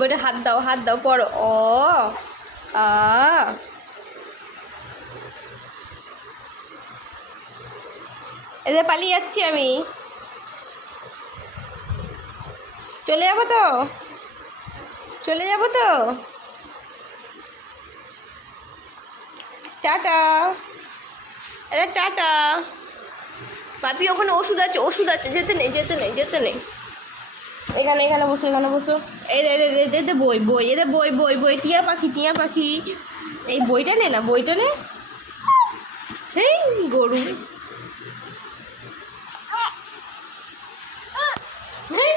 বইটা হাত দাও পড়ো। অ আ এদের পালিয়ে যাচ্ছি আমি, চলে যাবো তো, চলে যাবো তো, টাটা। আরে টাটা। পাপি ওখানে ওষুধ আছে, ওষুধ আছে, যেতে নেই যেতে নেই যেতে নেই। এখানে এখানে বসো, এখানে বসো। এই দে বই বই, এদের বই বই বই, টিয়া পাখি টিয়া পাখি। এই বইটা নে না, বইটা নে। সেই গরু। হেই